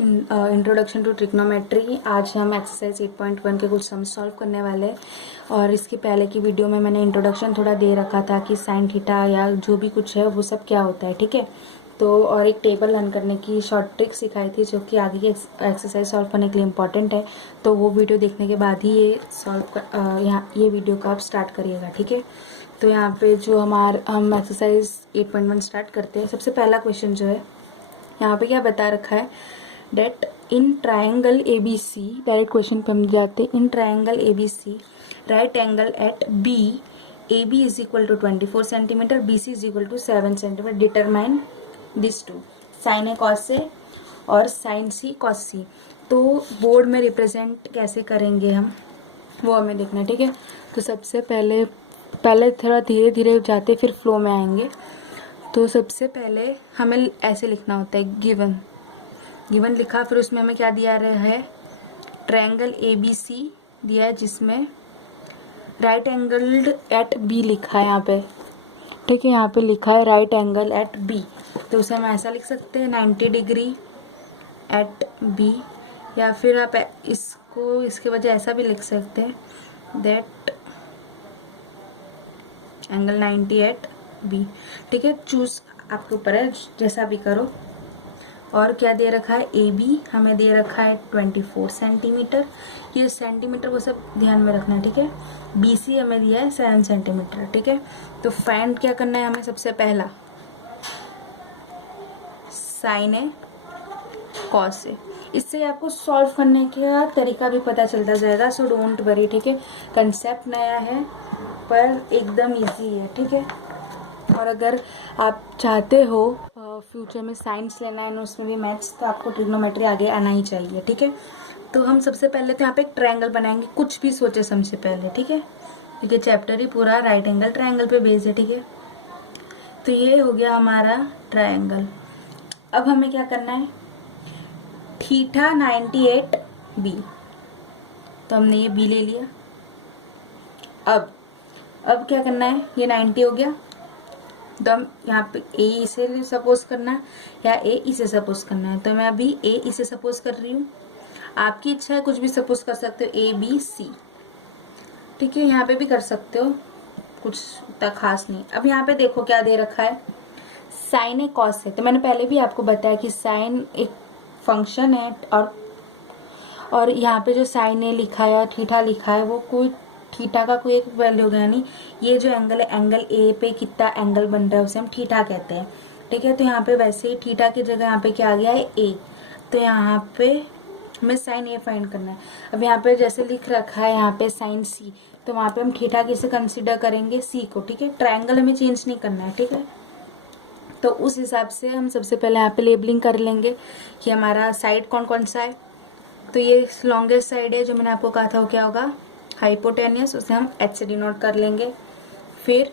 Introduction to trigonometry. आज हम exercise 8.1 के कुछ सम सॉल्व करने वाले हैं। और इसके पहले की वीडियो में मैंने इंट्रोडक्शन थोड़ा दे रखा था कि साइन थीटा या जो भी कुछ है वो सब क्या होता है, ठीक है। तो और एक टेबल रन करने की शॉर्ट ट्रिक सिखाई थी जो कि आगे की एक्सरसाइज सॉल्व करने के लिए इम्पॉर्टेंट है। तो वो वीडियो देखने के बाद ही ये ये वीडियो का आप स्टार्ट करिएगा, ठीक है। तो यहाँ पे जो हम एक्सरसाइज 8.1 स्टार्ट करते हैं। सबसे पहला क्वेश्चन जो है यहाँ पे क्या बता रखा है, date in triangle A B C. Direct question पे हम जाते हैं। In triangle A B C right angle at B A B is equal to 24 centimetre, B C is equal to 7 centimetre. Determine this too, sine A cos A और sine सी cos सी। तो board में represent कैसे करेंगे हम, वो हमें देखना है, ठीक है। तो सबसे पहले थोड़ा धीरे धीरे जाते फिर फ्लो में आएंगे। तो सबसे पहले हमें ऐसे लिखना होता है, गिवन लिखा, फिर उसमें हमें क्या दिया रहा है, ट्रायंगल ए बी सी दिया है जिसमें राइट एंगल्ड एट बी लिखा है यहाँ पे, ठीक है। यहाँ पे लिखा है राइट एंगल एट बी, तो उसे हम ऐसा लिख सकते हैं 90 डिग्री एट बी, या फिर आप इसको इसके वजह ऐसा भी लिख सकते हैं दैट एंगल 90 एट बी, ठीक है। चूज आपके ऊपर है, जैसा भी करो। और क्या दे रखा है, ए बी हमें दे रखा है 24 सेंटीमीटर। ये सेंटीमीटर वो सब ध्यान में रखना है, ठीक है। बी सी हमें दिया है 7 सेंटीमीटर, ठीक है। तो फाइंड क्या करना है हमें, सबसे पहला साइन ए कॉस ए। इससे आपको सॉल्व करने का तरीका भी पता चलता जाएगा, सो डोंट वरी, ठीक है। कंसेप्ट नया है पर एकदम इजी है, ठीक है। और अगर आप चाहते हो फ्यूचर में साइंस लेना है ना, उसमें भी मैथ्स, तो आपको ट्रिग्नोमेट्री आगे आना ही चाहिए, ठीक है। तो हम सबसे पहले तो यहाँ पे एक ट्रायंगल बनाएंगे, कुछ भी सोचे समझे पहले, ठीक है, क्योंकि चैप्टर ही पूरा राइट एंगल ट्रायंगल पे बेस्ड है, ठीक है। तो ये हो गया हमारा ट्रायंगल। अब हमें क्या करना है, थीटा 98 बी, तो हमने ये बी ले लिया। अब क्या करना है, ये 90 हो गया, तो हम यहाँ पे ए इसे सपोज करना है या ए इसे सपोज करना है, तो मैं अभी ए इसे सपोज कर रही हूँ। आपकी इच्छा है कुछ भी सपोज कर सकते हो, ए बी सी, ठीक है। यहाँ पे भी कर सकते हो, कुछ इतना खास नहीं। अब यहाँ पे देखो क्या दे रखा है, साइन ए कॉस है। तो मैंने पहले भी आपको बताया कि साइन एक फंक्शन है, और यहाँ पे जो साइन ए लिखा है, थीटा लिखा है, वो कोई थीटा का कोई एक वैल्यू होगा, यानी ये जो एंगल है, एंगल ए पे कितना एंगल बन रहा है उसे हम थीटा कहते हैं, ठीक है। तो यहाँ पे वैसे ही थीटा की जगह यहाँ पे क्या आ गया है, ए। तो यहाँ पे हमें साइन ए फाइंड करना है। अब यहाँ पे जैसे लिख रखा है यहाँ पे साइन सी, तो वहाँ पे हम थीटा किसे कंसिडर करेंगे, सी को, ठीक है। ट्रायंगल हमें चेंज नहीं करना है, ठीक है। तो उस हिसाब से हम सबसे पहले यहाँ पे लेबलिंग कर लेंगे कि हमारा साइड कौन कौन सा है। तो ये लॉन्गेस्ट साइड है, जो मैंने आपको कहा था वो क्या होगा, हाइपोटेनियस, उसे हम एच से डिनोट कर लेंगे। फिर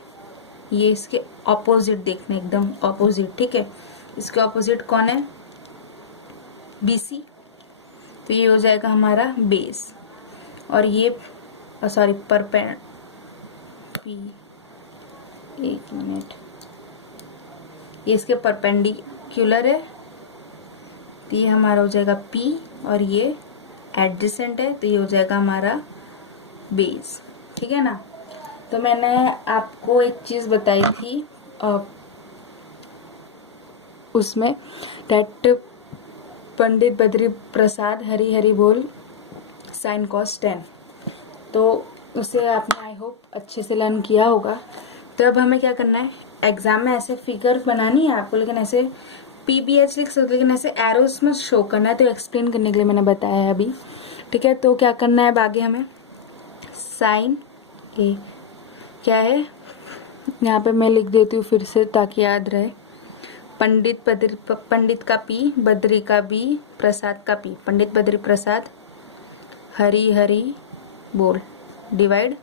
ये इसके ऑपोजिट देखना, एकदम ऑपोजिट, ठीक है। इसके ऑपोजिट कौन है, बी सी, तो ये हो जाएगा हमारा बेस। और ये सॉरी एक मिनट, ये इसके परपेंडिकुलर है, तो ये हमारा हो जाएगा P, और ये एडजेसेंट है, तो ये हो जाएगा हमारा बेस, ठीक है ना। तो मैंने आपको एक चीज बताई थी उसमें, डेट पंडित बद्री प्रसाद हरी हरी बोल साइन कॉस 10, तो उसे आपने आई होप अच्छे से लर्न किया होगा। तो अब हमें क्या करना है, एग्जाम में ऐसे फिगर बनानी है आपको, लेकिन ऐसे PBH लिख सकते, लेकिन ऐसे एरोस में शो करना है, तो एक्सप्लेन करने के लिए मैंने बताया है अभी, ठीक है। तो क्या करना है, अब आगे हमें साइन ए क्या है, यहाँ पे मैं लिख देती हूँ फिर से ताकि याद रहे। पंडित का पी, बद्री का बी, प्रसाद का पी, पंडित बद्री प्रसाद हरी हरी बोल, डिवाइड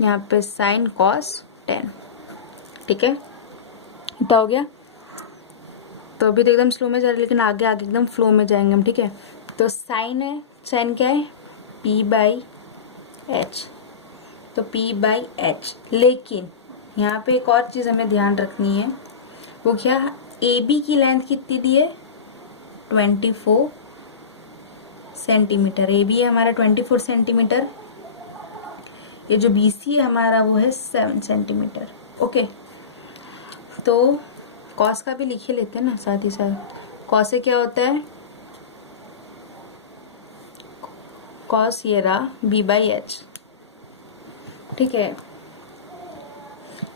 यहाँ पे साइन कॉस 10, ठीक है। इतना हो गया। तो अभी तो एकदम स्लो में जा रहे, लेकिन आगे आगे एकदम फ्लो में जाएंगे हम, ठीक है। तो साइन है, साइन क्या है, P बाई एच, तो P बाई एच। लेकिन यहाँ पे एक और चीज़ हमें ध्यान रखनी है, वो क्या, ए बी की लेंथ कितनी दी है, 24 सेंटीमीटर, ए बी है हमारा 24 सेंटीमीटर, ये जो बी सी है हमारा वो है 7 सेंटीमीटर। ओके, तो कॉस का भी लिख ही लेते हैं ना साथ ही साथ। कॉस से क्या होता है, कॉस ये रहा बी बाई एच। ठीक है,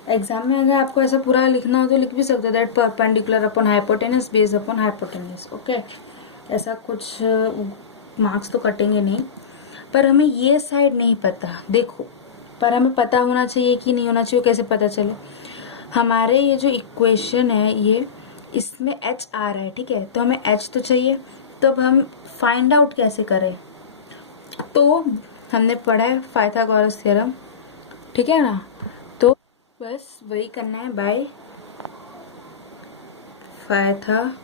एग्जाम में अगर आपको ऐसा पूरा लिखना हो तो लिख भी सकते हो, that perpendicular upon hypotenuse based upon hypotenuse. Okay, ऐसा कुछ मार्क्स तो कटेंगे नहीं, पर हमें ये साइड नहीं पता, देखो, पर हमें पता होना चाहिए कि नहीं होना चाहिए, कैसे पता चले। हमारे ये जो इक्वेशन है ये, इसमें एच आ रहा है, ठीक है, तो हमें एच तो चाहिए, तो अब हम फाइंड आउट कैसे करें। तो हमने पढ़ा है पाइथागोरस थ्योरम, ठीक है ना, तो बस वही करना है, by Pythagoras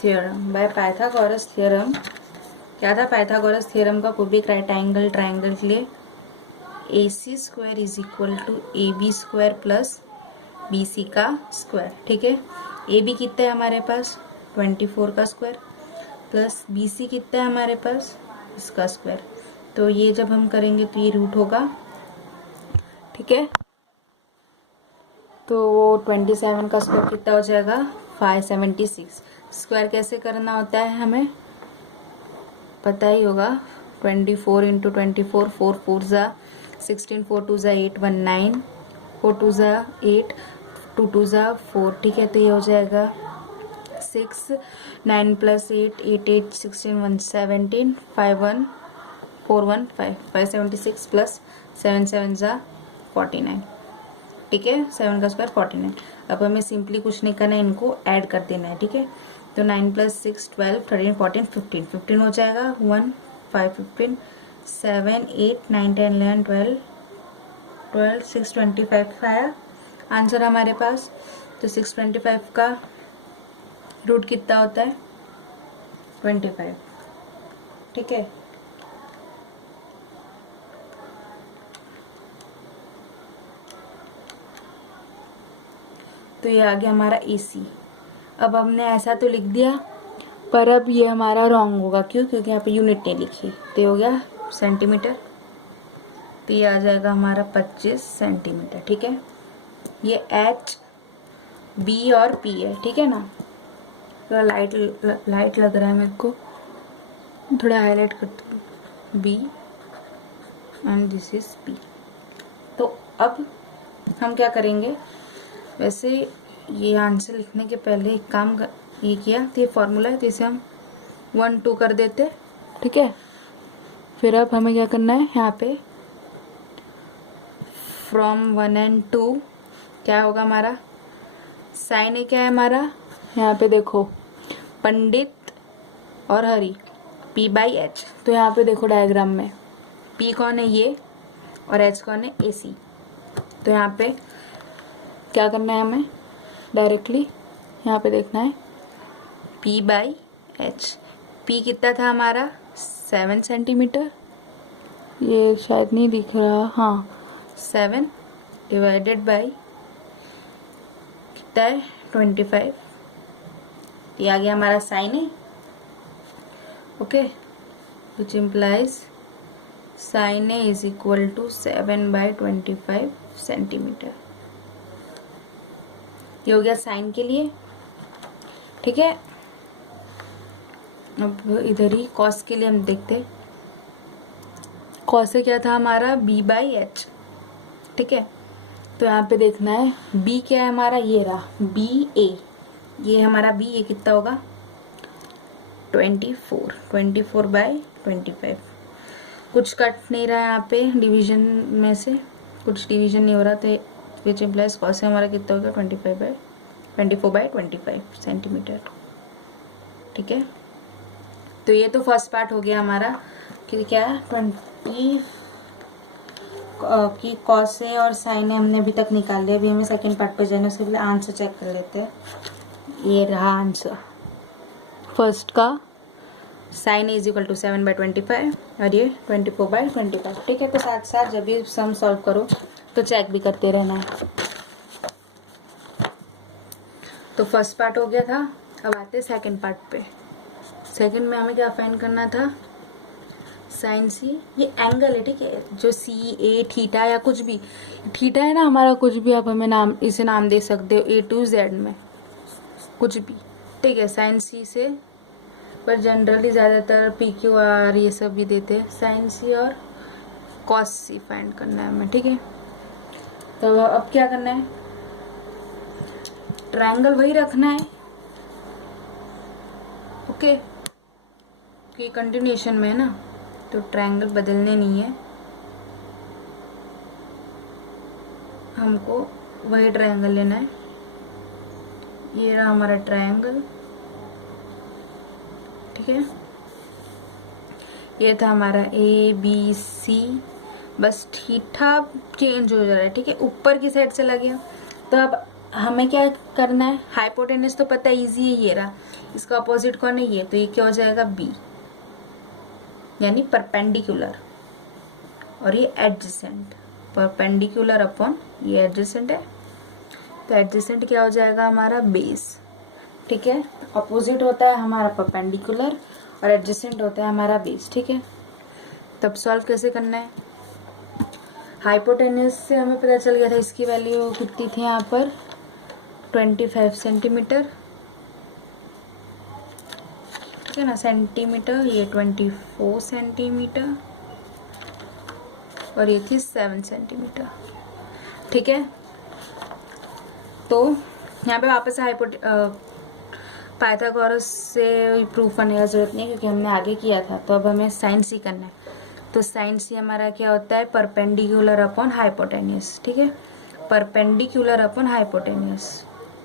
theorem, by Pythagoras theorem. क्या था पाइथागोरस थ्योरम का, कोई भी एक राइट एंगल ट्राइंगल के लिए AC square is equal to AB square plus BC का स्क्वायर। ठीक है, AB कितना है हमारे पास 24 का स्क्वायर, प्लस BC कितना है हमारे पास इसका स्क्वायर। तो ये जब हम करेंगे तो ये रूट होगा, ठीक है, तो वो 27 का स्क्वायर कितना हो जाएगा 576। स्क्वायर कैसे करना होता है हमें पता ही होगा, 24 इंटू 24, 4 4 ज़ा 16, 4 2 ज़ा 8, 1 9, 4 2 ज़ा 8, 2 2 ज़ा 4। ठीक है, तो ये हो जाएगा 6, 9 प्लस 8, 8 8 16, 1 17, 5 1 4 1 5, 576 प्लस 7 7 ज़ा 49। ठीक है, 7 का स्क्वायर 49। अब हमें सिंपली कुछ नहीं करना है, इनको ऐड कर देना है। ठीक है, तो 9 प्लस 6 12 13 14 15, 15 हो जाएगा 1 5 15 7 8 9 10 11 12 12 6 25 का आया आंसर हमारे पास। तो 625 का रूट कितना होता है 25। ठीक है, तो ये आ गया हमारा AC। अब हमने ऐसा तो लिख दिया, पर अब ये हमारा रॉन्ग होगा, क्यों, क्योंकि यहाँ पे यूनिट नहीं लिखी। तो ये हो गया सेंटीमीटर, तो ये आ जाएगा हमारा 25 सेंटीमीटर। ठीक है, ये H B और P है, ठीक है ना। थोड़ा लाइट लग रहा है मेरे को, थोड़ा हाईलाइट करती हूँ, B and this is P। तो अब हम क्या करेंगे, वैसे ये आंसर लिखने के पहले एक काम ये किया, तो ये फॉर्मूला है, तो इसे हम 1 2 कर देते। ठीक है, फिर अब हमें क्या करना है, यहाँ पे फ्रॉम 1 and 2 क्या होगा हमारा, साइन ए क्या है हमारा, यहाँ पे देखो पंडित और हरि, P बाई H। तो यहाँ पे देखो डायग्राम में P कौन है ये, और H कौन है AC। तो यहाँ पे क्या करना है हमें, डायरेक्टली यहाँ पे देखना है P बाई H। P कितना था हमारा 7 सेंटीमीटर, ये शायद नहीं दिख रहा, हाँ 7 डिवाइडेड बाई कितना है 25, ये आ गया हमारा sine A. Okay, which implies sine A is equal to 7/25 centimetre. ये हो गया साइन के लिए। ठीक है, अब इधर ही कॉस के लिए हम देखते, कॉस से क्या था हमारा B बाई H। ठीक है, तो यहाँ पे देखना है B क्या है हमारा, ये रहा BA, ये हमारा B, ये कितना होगा 24 बाई 25। कुछ कट नहीं रहा है यहाँ पे डिवीजन में से, कुछ डिवीजन नहीं हो रहा, तो विच इम्प्लाइज कॉस से हमारा कितना हो गया 24 बाई 25 सेंटीमीटर। ठीक है, तो ये तो फर्स्ट पार्ट हो गया हमारा, कि क्या है 20 की कॉस से और साइन हमने अभी तक निकाल लिया। अभी हमें सेकंड पार्ट पे जाना, उसके पहले आंसर चेक कर लेते हैं। ये रहा आंसर फर्स्ट का, साइन इज इक्वल टू 7/25 और ये 24/25। ठीक है, तो साथ साथ जब भी सम सॉल्व करो तो चेक भी करते रहना है। तो फर्स्ट पार्ट हो गया था, अब आते हैं सेकंड पार्ट पे। सेकंड में हमें क्या फाइंड करना था, साइन सी, ये एंगल है ठीक है, जो सी ए थीटा या कुछ भी, थीटा है ना हमारा, कुछ भी आप हमें नाम, इसे नाम दे सकते हो ए टू जेड में कुछ भी, ठीक है। साइन सी से, पर जनरली ज़्यादातर पी क्यू आर ये सब भी देते हैं, साइन सी और कॉस सी फाइंड करना है हमें, ठीक है। तो अब क्या करना है, ट्रायंगल वही रखना है, ओके, कि कंटिन्यूएशन में है ना, तो ट्रायंगल बदलने नहीं है, हमको वही ट्रायंगल लेना है। ये रहा हमारा ट्रायंगल, ठीक है। ये था हमारा ए बी सी, बस थीटा चेंज हो जा रहा है, ठीक है, ऊपर की साइड चला गया। तो अब हमें क्या करना है, हाइपोटेनस तो पता है, इजी है, ये रहा, इसका अपोजिट कौन है, ये, तो ये क्या हो जाएगा, बी, यानी परपेंडिकुलर, और ये एडजेसेंट, परपेंडिकुलर अपॉन ये एडजेसेंट है, तो एडजेसेंट क्या हो जाएगा हमारा, बेस, ठीक है। अपोजिट होता है हमारा परपेंडिकुलर और एडजेसेंट होता है हमारा बेस, ठीक है। तब सॉल्व कैसे करना है, हाइपोटेनस से हमें पता चल गया था, इसकी वैल्यू कितनी थी यहाँ पर, 25 सेंटीमीटर, ठीक है ना, सेंटीमीटर, ये 24 सेंटीमीटर, और ये थी 7 सेंटीमीटर, ठीक है। तो यहाँ पे वापस पाइथागोरस से प्रूफ करने की जरूरत नहीं है, क्योंकि हमने आगे किया था। तो अब हमें साइन सी करना है, तो साइन सी हमारा क्या होता है, परपेंडिकुलर अपॉन हाइपोटेन्यूस, ठीक है, परपेंडिकुलर अपॉन हाइपोटेन्यूस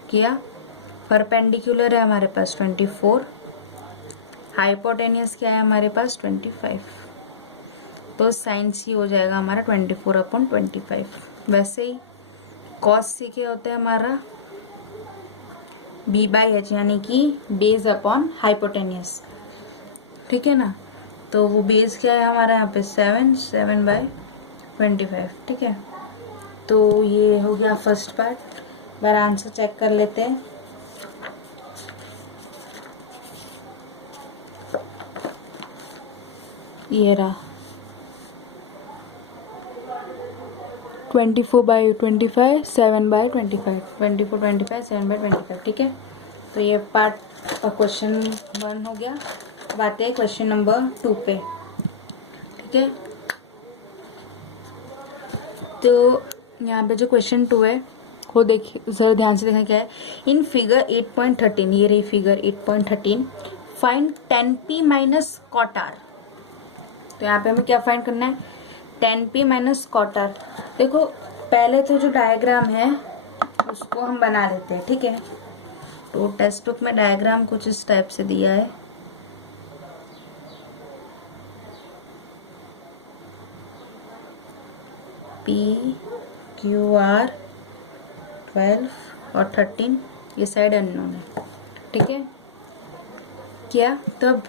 किया, परपेंडिकुलर है हमारे पास 24, हाइपोटेन्यूस क्या है हमारे पास 25, तो साइन सी हो जाएगा हमारा 24 अपॉन 25। वैसे ही कॉस सी क्या होता है हमारा, बी बाई एच, यानी कि बेस अपॉन हाइपोटेन्यूस, ठीक है ना। तो वो बेस क्या है हमारा यहाँ पे 7 बाई 25, ठीक है। तो ये हो गया फर्स्ट पार्ट। बार आंसर चेक कर लेते हैं। ये रहा 24 बाई 25, 7 बाई 25, 24, 25, 7 बाई 25, ठीक है। तो ये पार्ट क्वेश्चन 1 हो गया। अब आते हैं क्वेश्चन नंबर 2 पे, ठीक है। तो यहाँ पे जो क्वेश्चन 2 है वो देखिए, जरा ध्यान से देखना क्या है। इन फिगर 8.13, ये रही figure 8.13, find 10p minus cot are. तो यहाँ पे हमें क्या फाइंड करना है, 10p माइनस कॉट आर। देखो पहले तो जो डायग्राम है उसको हम बना लेते हैं, ठीक है। तो टेक्स्ट बुक में डायग्राम कुछ इस टाइप से दिया है, P Q R 12 और 13, ये साइड अननोन है, ठीक है। क्या तब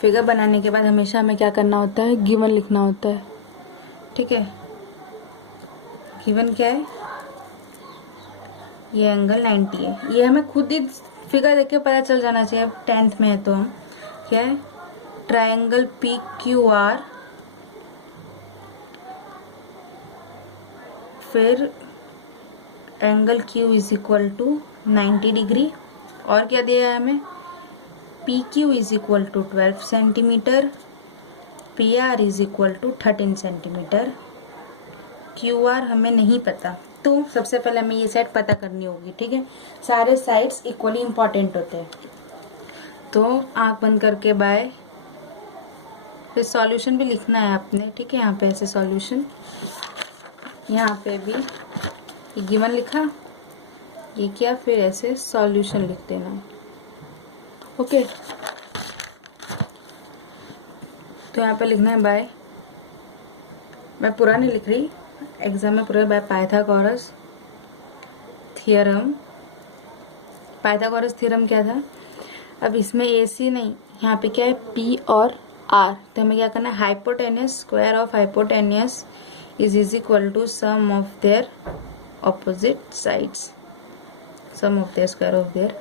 फिगर बनाने के बाद हमेशा हमें क्या करना होता है, गिवन लिखना होता है, ठीक है। गिवन क्या है, ये एंगल 90 है। ये हमें खुद ही फिगर देख के पता चल जाना चाहिए, अब 10th में है तो हम क्या है, ट्रायंगल पी क्यू आर, फिर angle Q is equal to 90 degree, और क्या दिया है हमें, P Q is equal to 12 centimetre, P R is equal to 13 centimetre, Q R हमें नहीं पता, तो सबसे पहले हमें ये साइड पता करनी होगी, ठीक है। सारे साइड्स इक्वली इम्पॉर्टेंट होते हैं। तो आंख बंद करके बाय, फिर सॉल्यूशन भी लिखना है आपने, ठीक है। यहाँ पे ऐसे सॉल्यूशन, यहाँ पे भी ये गिवन लिखा, ये क्या, फिर ऐसे सॉल्यूशन लिख देना, ओके। तो यहाँ पे लिखना है बाय, मैं पूरा नहीं लिख रही, एग्जाम में पूरा, by Pythagoras theorem. Pythagoras theorem क्या था, अब इसमें ए सी नहीं, यहाँ पे क्या है, पी और आर, तो हमें क्या करना है, hypotenuse square of hypotenuse is equal to sum of their opposite sides, sum of the square of their.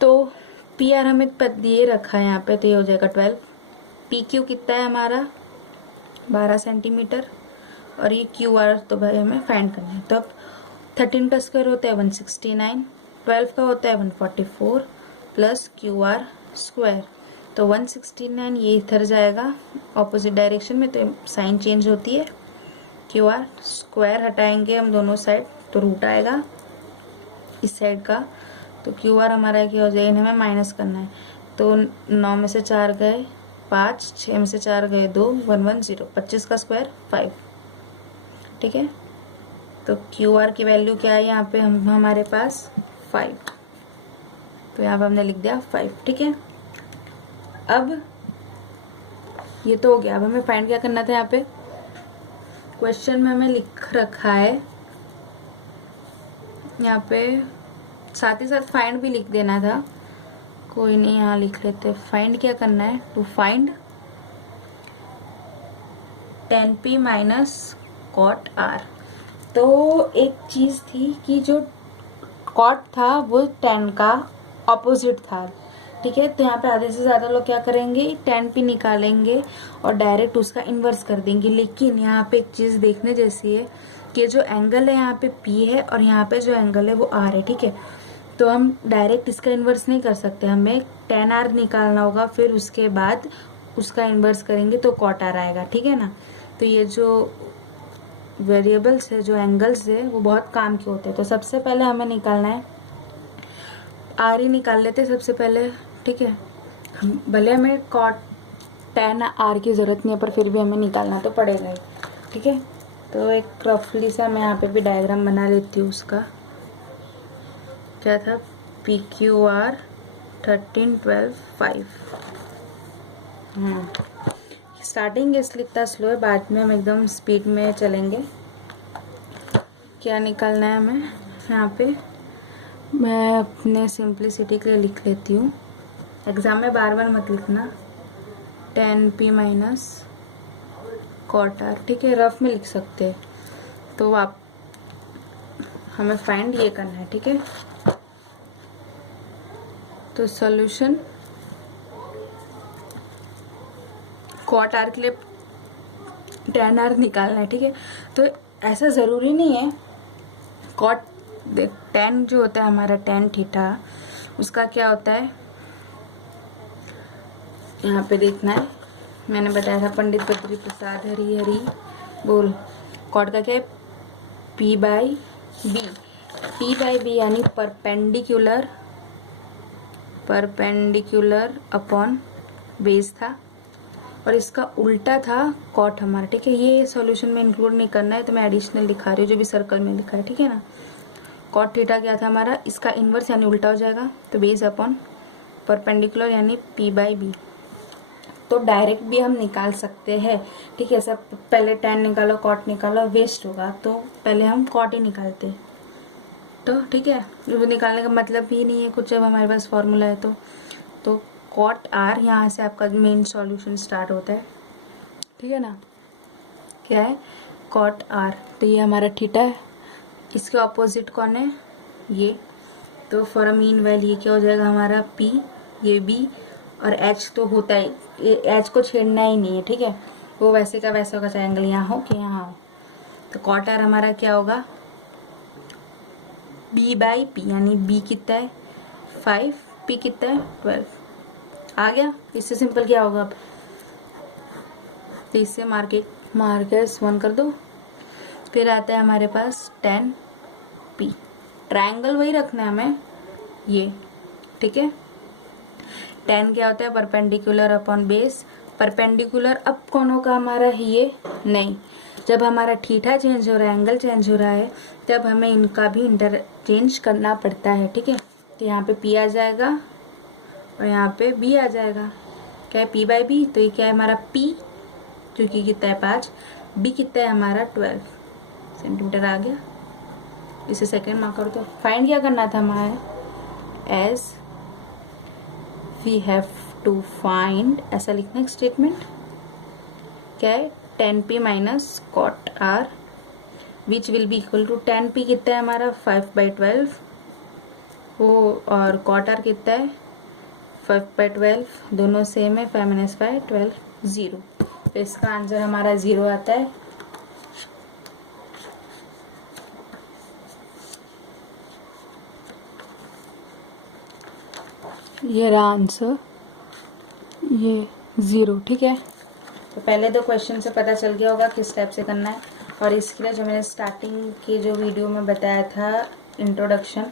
तो पी आर हमें दिए रखा है यहाँ पे, तो ये हो जाएगा 12। पी क्यू कितना है हमारा 12 सेंटीमीटर, और ये क्यू आर तो भाई हमें फाइंड करना है। तो अब 13 का स्क्वायर होता है 169, 12 का होता है 144 प्लस क्यू आर स्क्वायर, तो 169 ये इधर जाएगा ऑपोजिट डायरेक्शन में, तो साइन चेंज होती है। क्यू आर स्क्वायर हटाएंगे हम दोनों साइड, तो रूट आएगा इस साइड का, तो क्यू आर हमारा क्या हो जाएगा, इन्हें हमें माइनस करना है। तो 9 में से 4 गए 5, 6 में से 4 गए 2, 110, 25 का स्क्वायर 5, ठीक है। तो क्यू आर की वैल्यू क्या है यहाँ पे हमारे पास 5, तो यहाँ पे हमने लिख दिया 5, ठीक है। अब ये तो हो गया, अब हमें फाइंड क्या करना था, यहाँ पे क्वेश्चन में हमें लिख रखा है यहाँ पे, साथ ही साथ फाइंड भी लिख देना था, कोई नहीं यहाँ लिख लेते। फाइंड क्या करना है, to find tan p minus cot are. तो एक चीज थी कि जो कॉट था वो tan का ऑपोजिट था, ठीक है। तो यहाँ पे आधे से ज्यादा लोग क्या करेंगे, tan p निकालेंगे और डायरेक्ट उसका इन्वर्स कर देंगे। लेकिन यहाँ पे एक चीज देखने जैसी है कि जो एंगल है यहाँ पे p है और यहाँ पे जो एंगल है वो r है, ठीक है। तो हम डायरेक्ट इसका इन्वर्स नहीं कर सकते, हमें tan r निकालना होगा, फिर उसके बाद उसका इन्वर्स करेंगे तो cot r आएगा, ठीक है ना। तो ये जो वेरिएबल्स है, जो एंगल्स है, वो बहुत काम के होते हैं। तो सबसे पहले हमें निकालना है, आर ही निकाल लेते सबसे पहले, ठीक है। भले हमें tan r की ज़रूरत नहीं है, पर फिर भी हमें निकालना तो पड़ेगा ही, ठीक है। तो एक रफली सा मैं यहाँ पे भी डायग्राम बना लेती हूँ उसका। क्या था, पी क्यू आर 13, 12, 5। स्टार्टिंग इसलिए इतना स्लो है, बाद में हम एकदम स्पीड में चलेंगे। क्या निकालना है हमें यहाँ पे, मैं अपने सिंप्लिसिटी के लिए लिख लेती हूँ, एग्ज़ाम में बार बार मत लिखना। tan p minus cot r, ठीक है, रफ में लिख सकते हैं। तो आप हमें फाइंड ये करना है, ठीक है। तो सॉल्यूशन कॉट आर के लिए tan r निकालना है, ठीक है। तो ऐसा ज़रूरी नहीं है कॉट, tan जो होता है हमारा tan थीटा, उसका क्या होता है यहाँ पे देखना है। मैंने बताया था पंडित बद्री प्रसाद हरी हरी बोल, कॉट का क्या है p बाई बी, यानी परपेंडिकुलर अपॉन बेस था, और इसका उल्टा था कॉट हमारा, ठीक है। ये सॉल्यूशन में इंक्लूड नहीं करना है, तो मैं एडिशनल लिखा रही हूँ जो भी सर्कल में लिखा है, ठीक है ना। कॉट थीटा क्या था हमारा, इसका इन्वर्स यानी उल्टा हो जाएगा, तो बेस अपॉन परपेंडिकुलर यानी p बाई बी। तो डायरेक्ट भी हम निकाल सकते हैं, ठीक है। सब पहले tan निकालो कॉट निकालो, वेस्ट होगा, तो पहले हम कॉट ही निकालते, तो ठीक है। वो निकालने का मतलब भी नहीं है कुछ जब हमारे पास फॉर्मूला है। तो कॉट आर, यहाँ से आपका मेन सॉल्यूशन स्टार्ट होता है, ठीक है ना। क्या है कॉट आर, तो ये हमारा थीटा है, इसके ऑपोजिट कौन है ये, तो फॉर अ मीन वैल्यू क्या हो जाएगा हमारा p, ये b, और h तो होता है, h को छेड़ना ही नहीं है, ठीक है। वो वैसे का वैसा होगा, चाहे एंगल यहाँ हो कि यहाँ हो। तो कॉट आर हमारा क्या होगा b बाई p, यानी b कितना है 5, p कितना है 12, आ गया। इससे सिंपल क्या होगा अब, तो इससे मार्कर्स 1 कर दो। फिर आता है हमारे पास tan p, ट्रायंगल वही रखना है हमें ये, ठीक है। tan क्या होता है परपेंडिकुलर अपॉन बेस, परपेंडिकुलर अब कौन होगा हमारा ये नहीं, जब हमारा थीटा चेंज हो रहा है, एंगल चेंज हो रहा है, तब हमें इनका भी इंटरचेंज करना पड़ता है, ठीक है। तो यहाँ पे p आ जाएगा और यहाँ पे b आ जाएगा, क्या है p बाई बी, तो ये क्या है हमारा p जो कि कितना है 5, b कितना है हमारा 12 सेंटीमीटर आ गया। इसे सेकेंड मार्क कर दो। फाइंड क्या करना था हमारा, as we have to find, ऐसा लिखना है स्टेटमेंट, क्या है tan p minus cot r which will be equal to tan p कितना है हमारा 5/12 वो, और cot r कितना है 5/12, दोनों सेम है, 5 - 5 12 0। तो इसका आंसर हमारा 0 आता है। ये रहा आंसर, ये 0, ठीक है। तो पहले दो क्वेश्चन से पता चल गया होगा किस टाइप से करना है। और इसके लिए जो मैंने स्टार्टिंग के जो वीडियो में बताया था इंट्रोडक्शन,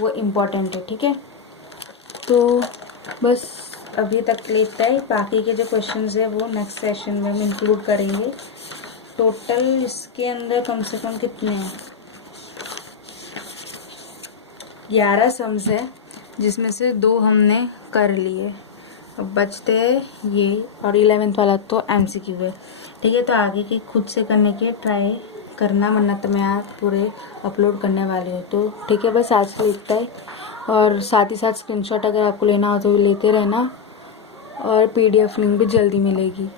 वो इम्पोर्टेंट है, ठीक है। तो बस अभी तक के लिए इतना ही, बाकी के जो क्वेश्चंस है वो नेक्स्ट सेशन में हम इंक्लूड करेंगे। टोटल इसके अंदर कम से कम कितने हैं, 11 सम्स है, जिसमें से 2 हमने कर लिए। अब बचते हैं ये, और 11th वाला तो MCQ है, ठीक है। तो आगे की खुद से करने के ट्राई करना, वरना तो मैं आज पूरे अपलोड करने वाली हूँ। तो ठीक है, बस आज के लिए इतना ही। और साथ ही साथ स्क्रीनशॉट अगर आपको लेना हो तो लेते रहना, और PDF लिंक भी जल्दी मिलेगी।